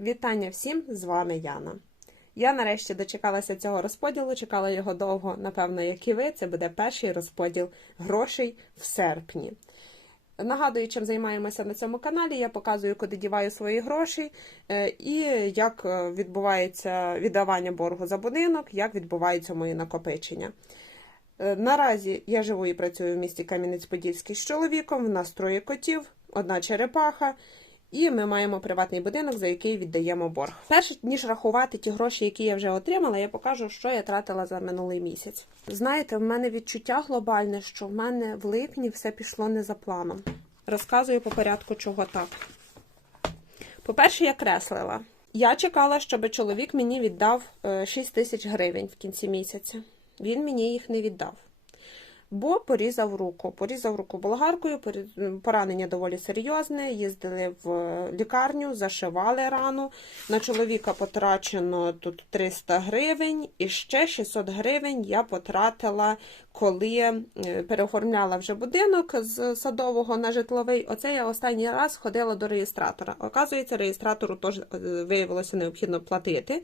Вітання всім! З вами Яна. Я нарешті дочекалася цього розподілу, чекала його довго, напевно, як і ви. Це буде перший розподіл грошей в серпні. Нагадую, чим займаємося на цьому каналі. Я показую, куди діваю свої гроші е, і як е, відбувається віддавання боргу за будинок, як відбуваються мої накопичення. Е, Наразі я живу і працюю в місті Кам'янець-Подільський з чоловіком. В нас троє котів, одна черепаха. І ми маємо приватний будинок, за який віддаємо борг. Перш ніж рахувати ті гроші, які я вже отримала, я покажу, що я тратила за минулий місяць. Знаєте, в мене відчуття глобальне, що в мене в липні все пішло не за планом. Розказую по порядку, чого так. По-перше, я креслила. Я чекала, щоб чоловік мені віддав е, 6 тисяч гривень в кінці місяця. Він мені їх не віддав. Бо порізав руку. Порізав руку болгаркою, поранення доволі серйозне. Їздили в лікарню, зашивали рану. На чоловіка потрачено тут 300 гривень, і ще 600 гривень я потратила, коли е, переоформляла вже будинок з садового на житловий. Оце я останній раз ходила до реєстратора. Оказується, реєстратору теж е, виявилося необхідно платити.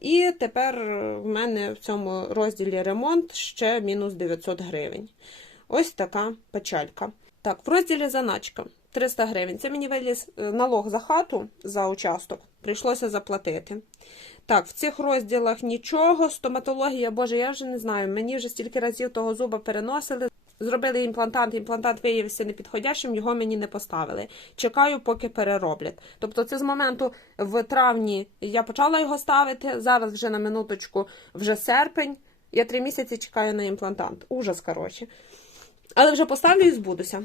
І тепер в мене в цьому розділі ремонт ще мінус 900 гривень. Ось така печалька. Так, в розділі заначка 300 гривень. Це мені виліз е, налог за хату за участок. Прийшлося заплатити. Так, в цих розділах нічого. Стоматологія, боже, я вже не знаю. Мені вже стільки разів того зуба переносили. Зробили імплантант, імплантант виявився непідходящим, його мені не поставили. Чекаю, поки перероблять. Тобто, це з моменту в травні я почала його ставити. Зараз вже на минуточку, вже серпень. Я три місяці чекаю на імплантант. Ужас, коротше. Але вже поставлю і збудуся.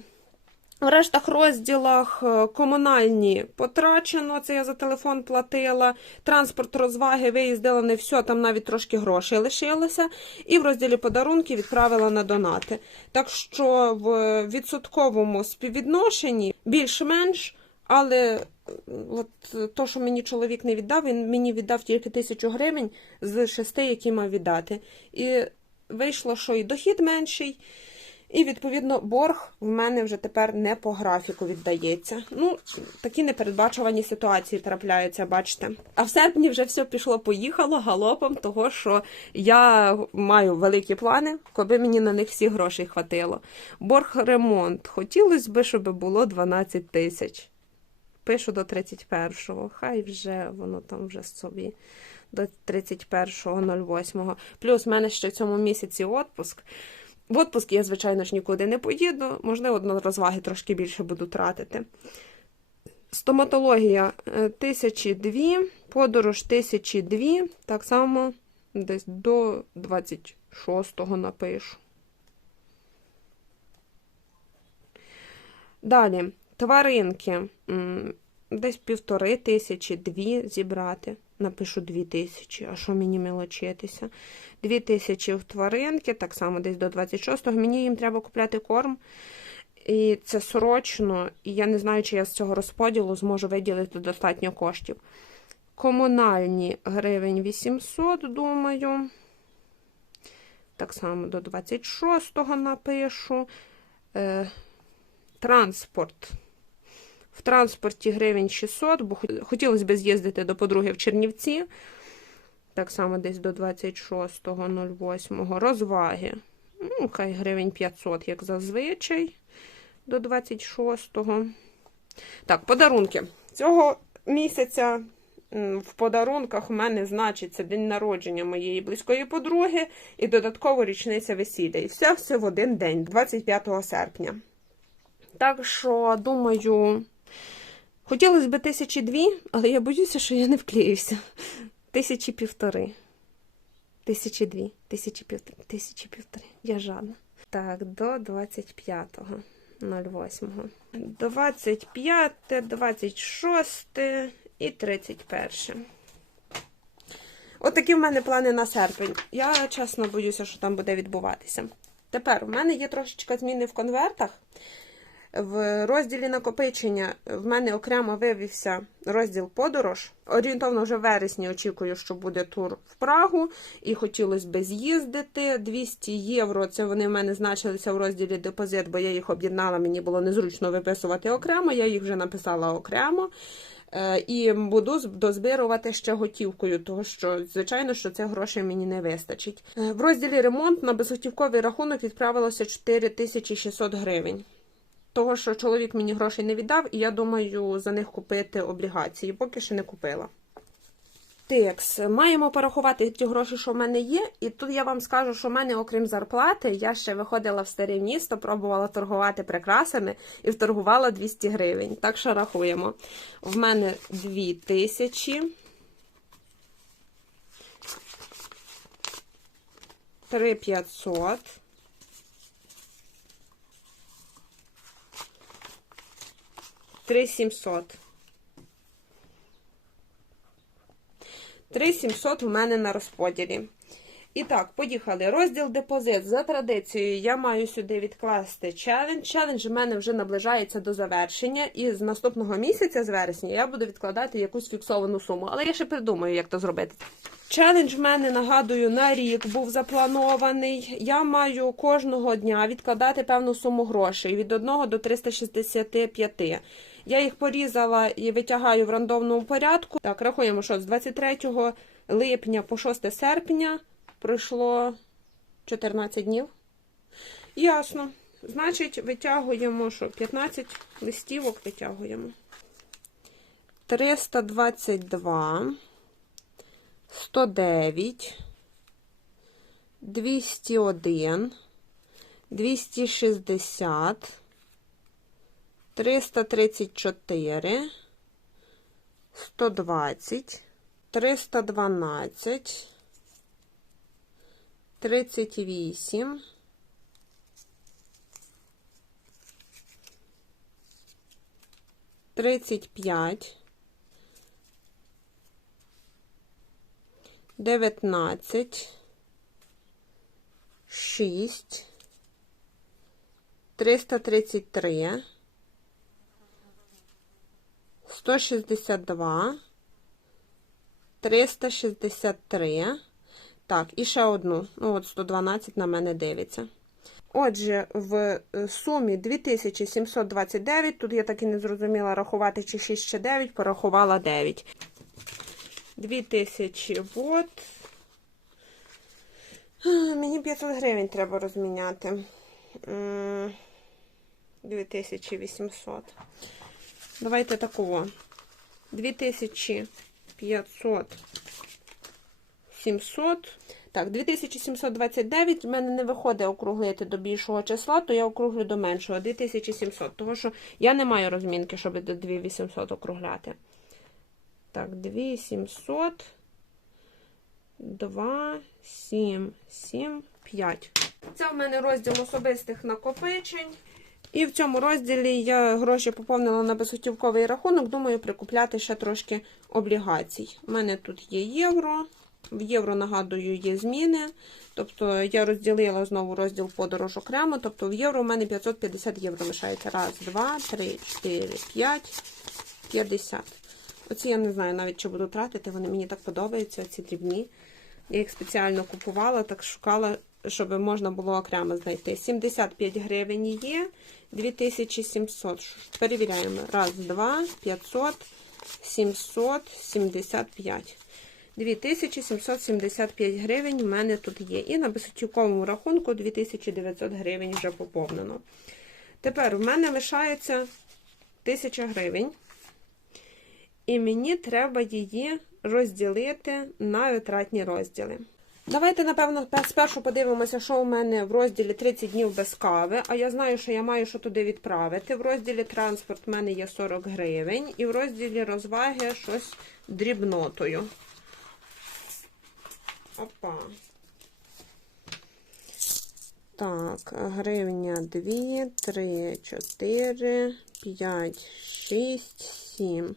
В рештах розділах е, комунальні потрачено, це я за телефон платила. Транспорт, розваги, виїздила не все, там навіть трошки грошей лишилося. І в розділі подарунки відправила на донати. Так що в відсотковому співвідношенні більш-менш, але е, от то, що мені чоловік не віддав, він мені віддав тільки тисячу гривень з шести, які мав віддати. І вийшло, що і дохід менший. І, відповідно, борг в мене вже тепер не по графіку віддається. Ну, такі непередбачувані ситуації трапляються, бачите. А в серпні вже все пішло-поїхало галопом, того що я маю великі плани, коли мені на них всі грошей хватило. Борг ремонт. Хотілося б, щоб було 12 тисяч. Пишу до 31-го. Хай вже воно там вже собі до 31.08. Плюс в мене ще в цьому місяці відпуск. В отпуск я, звичайно ж, нікуди не поїду, можливо, на розваги трошки більше буду тратити. Стоматологія е, тисячі дві, подорож тисячі дві, так само десь до 26-го напишу. Далі, тваринки. Десь півтори тисячі, дві зібрати. Напишу дві тисячі, а що мені мелочитися? Дві тисячі в тваринки, так само десь до 26-го. Мені їм треба купляти корм. І це срочно, і я не знаю, чи я з цього розподілу зможу виділити достатньо коштів. Комунальні гривень 800, думаю. Так само до 26-го напишу. Е, транспорт. В транспорті гривень 600, бо хотілося б з'їздити до подруги в Чернівці. Так само десь до 26.08. Розваги. Ну, хай гривень 500, як зазвичай, до 26-го. Так, подарунки. Цього місяця в подарунках у мене значиться день народження моєї близької подруги і додатково річниця весілля. І все все в один день, 25 серпня. Так що, думаю, хотілося б тисячі дві, але я боюся, що я не вклеюся. Тисячі півтори. Тисячі дві, тисячі півтори, тисячі півтори. Я жадна. Так, до 25-го. 08. 25, 26 і 31. Отакі в мене плани на серпень. Я чесно боюся, що там буде відбуватися. Тепер у мене є трошечка зміни в конвертах. В розділі накопичення в мене окремо вивівся розділ подорож. Орієнтовно вже в вересні очікую, що буде тур в Прагу, і хотілося б з'їздити. 200 євро. Це вони в мене значилися в розділі депозит, бо я їх об'єднала. Мені було незручно виписувати окремо. Я їх вже написала окремо. Е, І буду дозбирувати ще готівкою, тому що, звичайно, що це грошей мені не вистачить. Е, В розділі ремонт на безготівковий рахунок відправилося 4600 гривень. Того, що чоловік мені грошей не віддав, і я думаю за них купити облігації. Поки ще не купила. Текс, маємо порахувати ті гроші, що в мене є. І тут я вам скажу, що в мене, окрім зарплати, я ще виходила в старе місто, пробувала торгувати прикрасами і вторгувала 200 гривень. Так що рахуємо. В мене 2000. 3500. Три сімсот. 3700 у мене на розподілі. І так, поїхали. Розділ депозит. За традицією, я маю сюди відкласти челендж. Челендж у мене вже наближається до завершення, і з наступного місяця, з вересня, я буду відкладати якусь фіксовану суму. Але я ще придумаю, як то зробити. Челендж в мене, нагадую, на рік був запланований. Я маю кожного дня відкладати певну суму грошей від 1 до 365. Я їх порізала і витягаю в рандомному порядку. Так, рахуємо, що з 23 липня по 6 серпня пройшло 14 днів. Ясно. Значить, витягуємо, що 15 листівок витягуємо. 322, 109, 201, 260, 334, 120, 312, 38, 35, 19, 6, 333, 162, 363. Так, і ще одну. Ну, от 112 на мене дивиться. Отже, в е, сумі 2729. Тут я так і не зрозуміла рахувати, чи 6 чи 9, порахувала 9. 2000 вот. А, Мені 500 гривень треба розміняти. М, 2800. Давайте такого. 2500. 700. Так, 2729 в мене не виходить округлити до більшого числа, то я округлю до меншого 2700. Тому що я не маю розмінки, щоб до 2800 округляти. Так, 2700. 2, 7, 7, 5. Це в мене розділ особистих накопичень. І в цьому розділі я гроші поповнила на безготівковий рахунок. Думаю, прикупляти ще трошки облігацій. У мене тут є євро. В євро, нагадую, є зміни. Тобто я розділила знову розділ подорож окремо. Тобто в євро у мене 550 євро лишається. Раз, два, три, чотири, п'ять, 50. Оці я не знаю навіть, чи буду тратити. Вони мені так подобаються, ці дрібні. Я їх спеціально купувала, так шукала, щоб можна було окремо знайти. 75 гривень є, 2700. Перевіряємо. Раз, два, 500, 775. 2775 гривень в мене тут є. І на безготівковому рахунку 2900 гривень вже поповнено. Тепер в мене лишається 1000 гривень. І мені треба її розділити на витратні розділи. Давайте, напевно, спершу подивимося, що у мене в розділі 30 днів без кави. А я знаю, що я маю що туди відправити. В розділі транспорт в мене є 40 гривень, і в розділі розваги щось дрібнотою. Опа. Так, гривня 2, 3, 4, 5, 6, 7,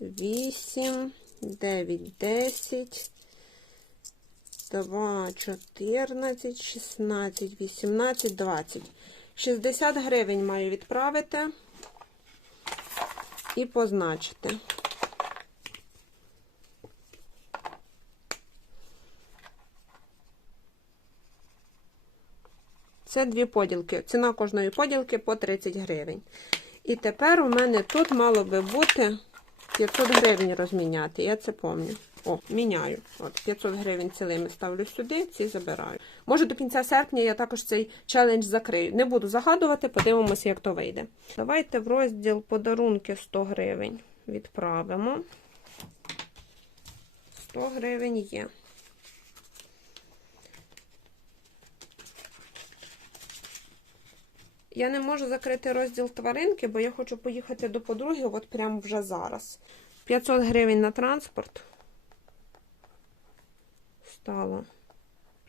8, 9, 10, 2, 14, 16, 18, 20. 60 гривень маю відправити і позначити. Це дві поділки. Ціна кожної поділки по 30 гривень. І тепер у мене тут мало би бути 500 гривень розміняти, я це пам'ятаю. О, міняю. От 500 гривень цілими ставлю сюди, ці забираю. Може до кінця серпня я також цей челендж закрию. Не буду загадувати, подивимося, як то вийде. Давайте в розділ подарунки 100 гривень відправимо. 100 гривень є. Я не можу закрити розділ тваринки, бо я хочу поїхати до подруги от прямо вже зараз. 500 гривень на транспорт. Стало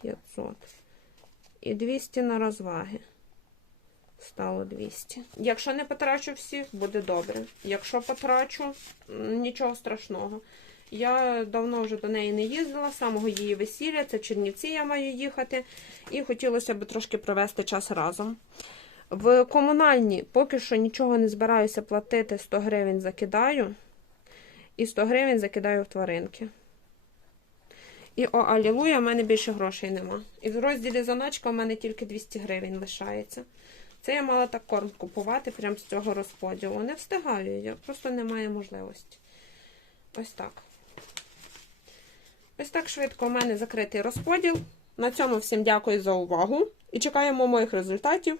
500. І 200 на розваги. Стало 200. Якщо не потрачу всі, буде добре. Якщо потрачу, нічого страшного. Я давно вже до неї не їздила, з самого її весілля, це Чернівці я маю їхати. І хотілося б трошки провести час разом. В комунальні поки що нічого не збираюся платити, 100 гривень закидаю. І 100 гривень закидаю в тваринки. І о, алілуя, в мене більше грошей нема. І в розділі заначка в мене тільки 200 гривень лишається. Це я мала так корм купувати прямо з цього розподілу. Не встигаю я, просто немає можливості. Ось так. Ось так швидко у мене закритий розподіл. На цьому всім дякую за увагу і чекаємо моїх результатів.